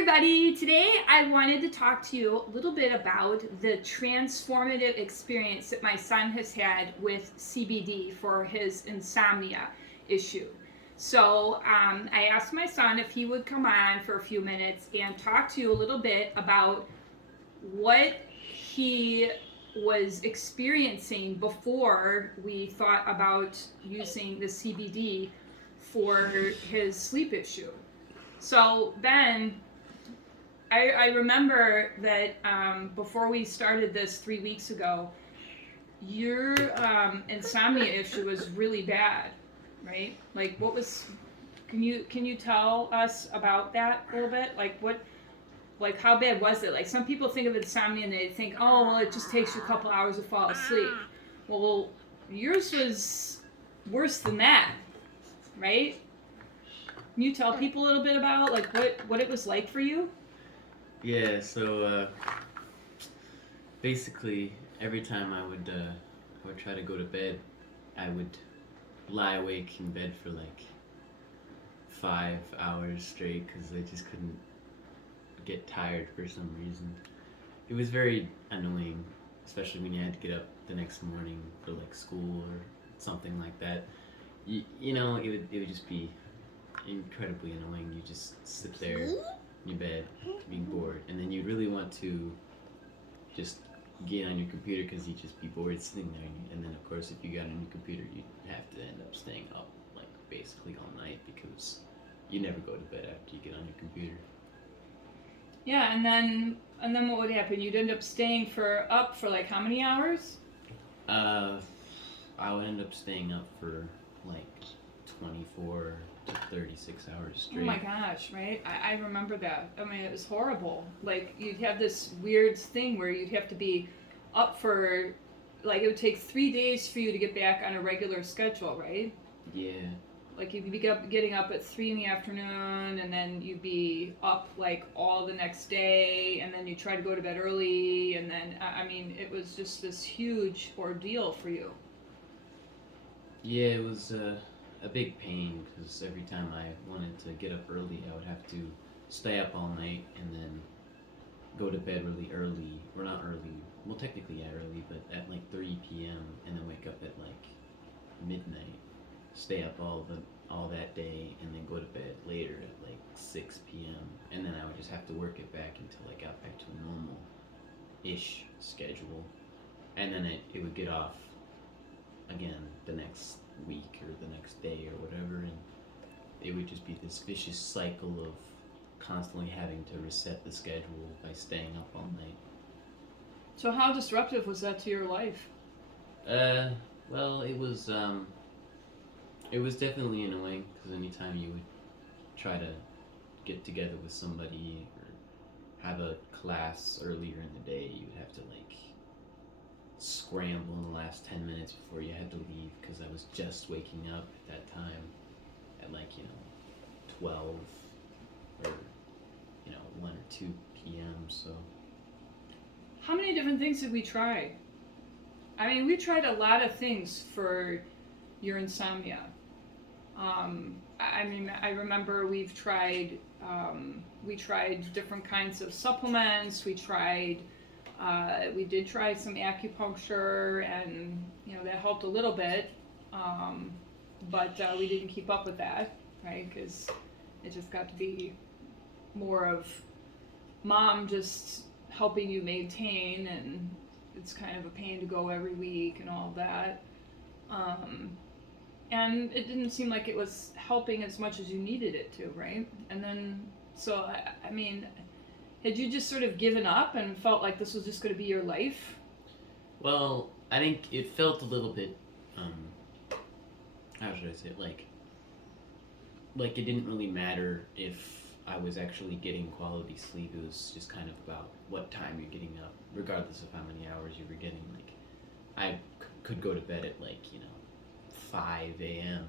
everybody. Today I wanted to talk to you a little bit about the transformative experience that my son has had with CBD for his insomnia issue. I asked my son if he would come on for a few minutes and talk to you a little bit about what he was experiencing before we thought about using the CBD for his sleep issue. So, Ben, I remember that before we started this 3 weeks ago, your insomnia issue was really bad, right? Like, what was? Can you tell us about that a little bit? Like how bad was it? Like some people think of insomnia and they think, oh, well, it just takes you a couple hours to fall asleep. Well, yours was worse than that, right? Can you tell people a little bit about like what it was like for you? Yeah, basically every time I would try to go to bed, I would lie awake in bed for like 5 hours straight because I just couldn't get tired for some reason. It was very annoying, especially when you had to get up the next morning for like school or something like that. It would just be incredibly annoying. You just sit there in your bed being bored, and then you'd really want to just get on your computer because you'd just be bored sitting there. And then, of course, if you got on your computer, you'd have to end up staying up like basically all night because you never go to bed after you get on your computer. Yeah, and then what would happen? You'd end up staying up for like how many hours? Uh, I would end up staying up for like 24 to 36 hours Oh straight. my gosh, right? I remember that. I mean, it was horrible. Like you'd have this weird thing where you'd have to be up for like it would take 3 days for you to get back on a regular schedule, right? Yeah. Like you'd be getting up at 3 in the afternoon, and then you'd be up like all the next day, and then you try to go to bed early, and then I mean it was just this huge ordeal for you. Yeah, it was a big pain because every time I wanted to get up early, I would have to stay up all night and then go to bed really early, or not early, well, technically, yeah, early, but at like 3 p.m., and then wake up at like midnight, stay up all that day, and then go to bed later at like 6 p.m., and then I would just have to work it back until I got back to a normal ish schedule, and then it would get off again the next week or the next day or whatever, and it would just be this vicious cycle of constantly having to reset the schedule by staying up all night. So how disruptive was that to your life? Uh, well, it was definitely annoying because anytime you would try to get together with somebody or have a class earlier in the day, you would have to like scramble in the last 10 minutes before you had to leave because I was just waking up at that time at like 12 or 1 or 2 p.m. So How many different things did we try? I mean, we tried a lot of things for your insomnia. I mean, I remember we tried different kinds of supplements. We did try some acupuncture, and that helped a little bit, but we didn't keep up with that, right? Because it just got to be more of mom just helping you maintain, and it's kind of a pain to go every week and all of that. Um, and it didn't seem like it was helping as much as you needed it to, right? And then, so I mean, had you just sort of given up and felt like this was just going to be your life? well, I think it felt a little bit um how should I say it, like it didn't really matter if I was actually getting quality sleep. It was just kind of about what time you're getting up, regardless of how many hours you were getting. Like I could go to bed at like 5 a.m.,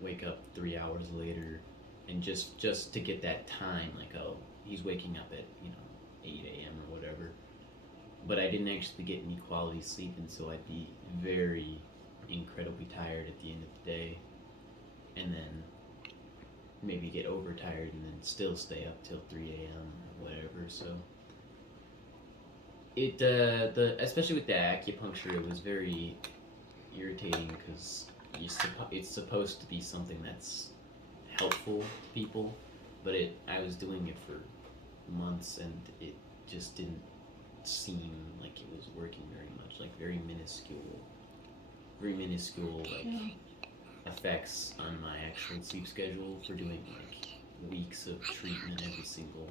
wake up 3 hours later, and just to get that time, like, oh, he's waking up at 8 a.m. or whatever. But I didn't actually get any quality sleep, and so I'd be very incredibly tired at the end of the day, and then maybe get overtired and then still stay up till 3 a.m. or whatever. So the especially with the acupuncture, it was very irritating because it's supposed to be something that's helpful to people, but I was doing it for months and it just didn't seem like it was working very much. Like very minuscule like Yeah. effects on my actual sleep schedule for doing like weeks of treatment every single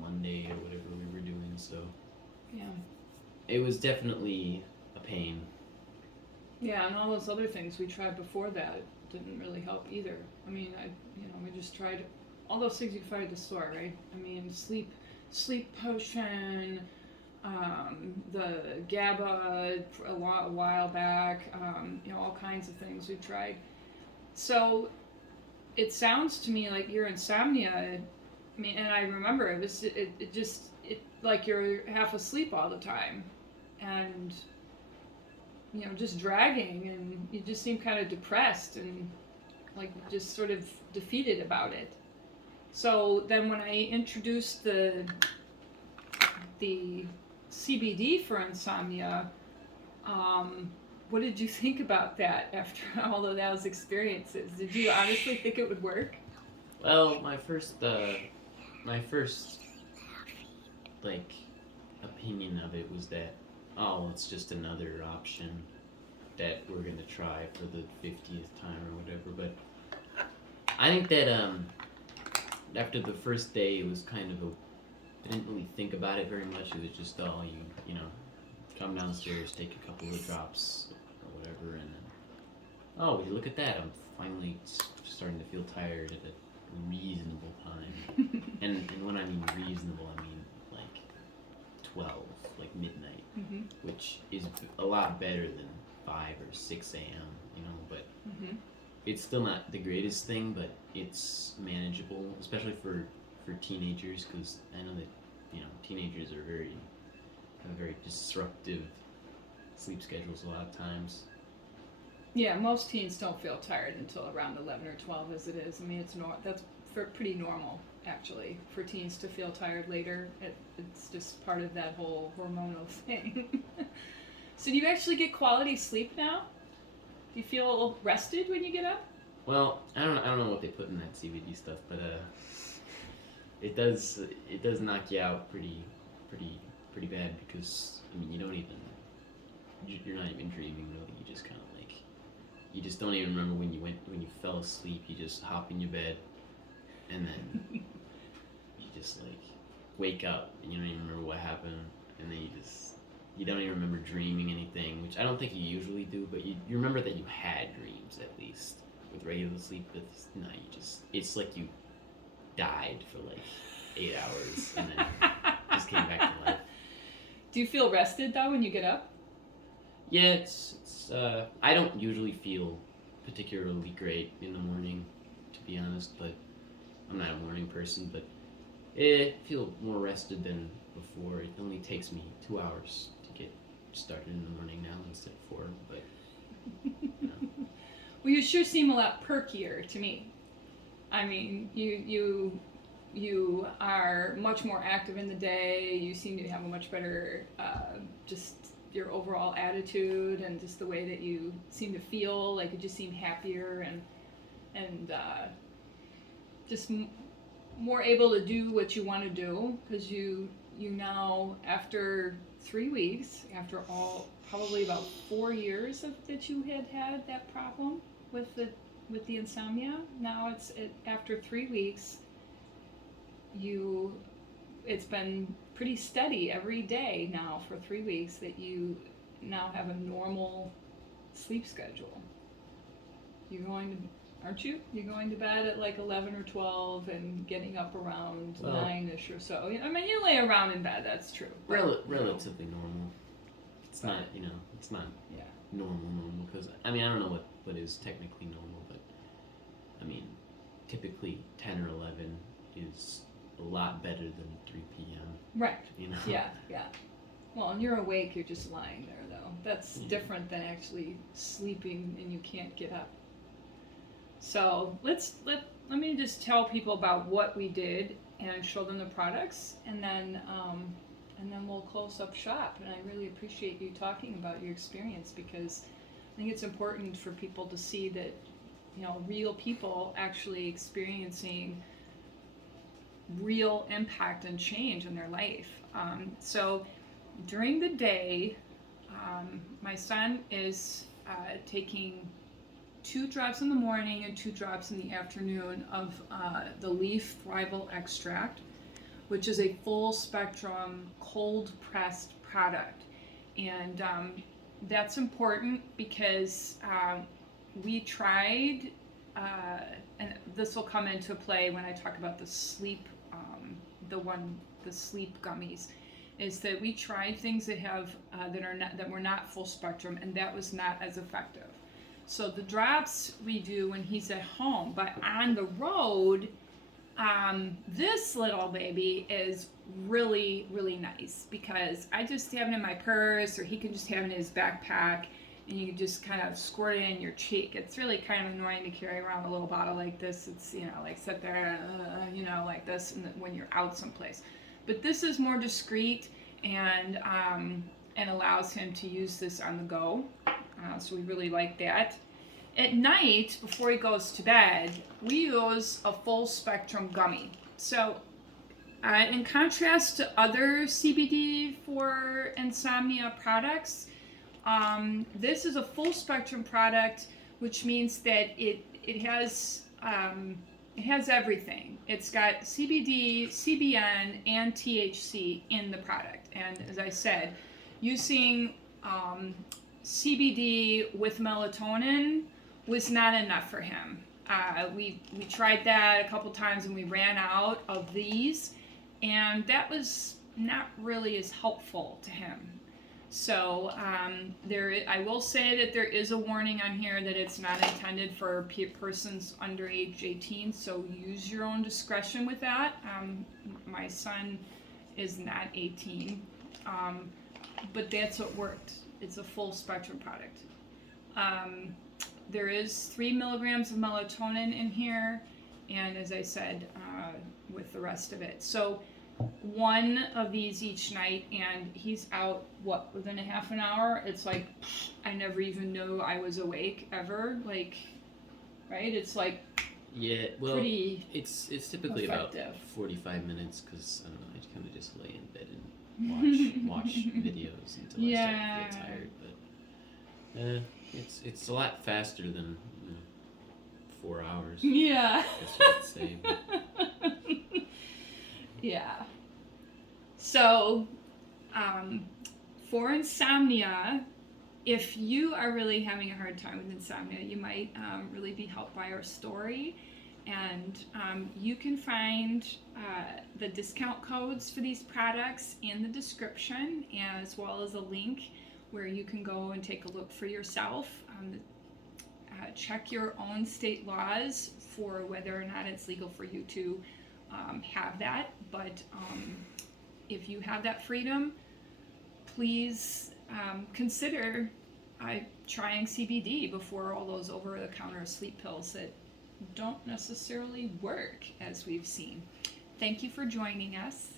Monday or whatever we were doing. So Yeah. it was definitely a pain. Yeah, and all those other things we tried before that didn't really help either. I mean, we just tried all those things you can find at the store, right? I mean, sleep potion, the GABA a while back, all kinds of things we tried. So it sounds to me like your insomnia. I mean, and I remember it just like you're half asleep all the time, and just dragging, and you just seem kind of depressed and like just sort of defeated about it. So then when I introduced the CBD for insomnia, what did you think about that after all of those experiences? Did you honestly think it would work? Well, my first like opinion of it was that, oh, it's just another option that we're gonna try for the 50th time or whatever. But I think that after the first day, it was kind of I didn't really think about it very much. It was just, oh, you know, come downstairs, take a couple of drops or whatever, and then, oh, look at that! I'm finally starting to feel tired at a reasonable time. and when I mean reasonable, I mean like 12, like midnight, which is a lot better than 5 or 6 a.m. But it's still not the greatest thing, but it's manageable, especially for teenagers, because I know that teenagers have very disruptive sleep schedules a lot of times. Yeah, most teens don't feel tired until around 11 or 12 as it is. I mean, that's pretty normal, actually, for teens to feel tired later. It's just part of that whole hormonal thing. So do you actually get quality sleep now? Do you feel rested when you get up? Well, I don't know what they put in that CBD stuff, but it does knock you out pretty bad, because I mean you're not even dreaming really. You just kind of like, you just don't even remember when you fell asleep. You just hop in your bed, and then you just like wake up and you don't even remember what happened, and then you don't even remember dreaming anything, which I don't think you usually do, but you remember that you had dreams at least. With regular sleep, but no, it's like you died for like 8 hours and then just came back to life. Do you feel rested though when you get up? Yeah, it's I don't usually feel particularly great in the morning, to be honest, but I'm not a morning person, but I feel more rested than before. It only takes me 2 hours to get started in the morning now instead of 4, but Well, you sure seem a lot perkier to me. I mean, you are much more active in the day. You seem to have a much better, just your overall attitude, and just the way that you seem to feel. Like you just seem happier and just more able to do what you want to do, because you now, after 3 weeks, after all probably about 4 years that you had that problem with the insomnia. Now after 3 weeks, it's been pretty steady every day now for 3 weeks that you now have a normal sleep schedule. Aren't you? You're going to bed at like 11 or 12 and getting up around 9ish or so. I mean, you lay around in bed, that's true. Relatively normal. It's not, it's not normal, because, I mean, I don't know what is technically normal, but, I mean, typically 10 or 11 is a lot better than 3 p.m. Right. Yeah. Well, and you're awake, you're just lying there, though. That's different than actually sleeping and you can't get up. So let me just tell people about what we did and show them the products, and then we'll close up shop. And I really appreciate you talking about your experience, because I think it's important for people to see that, real people actually experiencing real impact and change in their life. So during the day, my son is taking 2 drops in the morning and 2 drops in the afternoon of the leaf thrival extract, which is a full spectrum cold pressed product. And that's important because we tried, and this will come into play when I talk about the sleep, the sleep gummies, is that we tried things that were not full spectrum, and that was not as effective. So the drops we do when he's at home, but on the road, this little baby is really, really nice, because I just have it in my purse, or he can just have it in his backpack, and you can just kind of squirt it in your cheek. It's really kind of annoying to carry around a little bottle like this. It's, like sit there, like this, and when you're out someplace. But this is more discreet, and allows him to use this on the go. So we really like that. At night, before he goes to bed, we use a full spectrum gummy. So in contrast to other CBD for insomnia products, this is a full spectrum product, which means that it has everything. It's got CBD, CBN, and THC in the product. And as I said, using CBD with melatonin was not enough for him. We tried that a couple times, and we ran out of these, and that was not really as helpful to him. So I will say that there is a warning on here that it's not intended for persons under age 18, so use your own discretion with that. My son is not 18, but that's what worked. It's a full spectrum product. There is 3 milligrams of melatonin in here, and as I said, with the rest of it. So 1 of these each night, and he's out, within a half an hour? It's like, I never even knew I was awake ever. Like, right? It's like, yeah, well, pretty it's typically effective. About 45 minutes, because I don't know, I kind of just lay in bed and watch videos until I start to feel tired. But it's a lot faster than 4 hours. Yeah. I guess you could say. But. Yeah. So, for insomnia, if you are really having a hard time with insomnia, you might really be helped by our story. And you can find the discount codes for these products in the description, as well as a link where you can go and take a look for yourself. Check your own state laws for whether or not it's legal for you to have that. But if you have that freedom, please consider trying CBD before all those over-the-counter sleep pills that don't necessarily work, as we've seen. Thank you for joining us.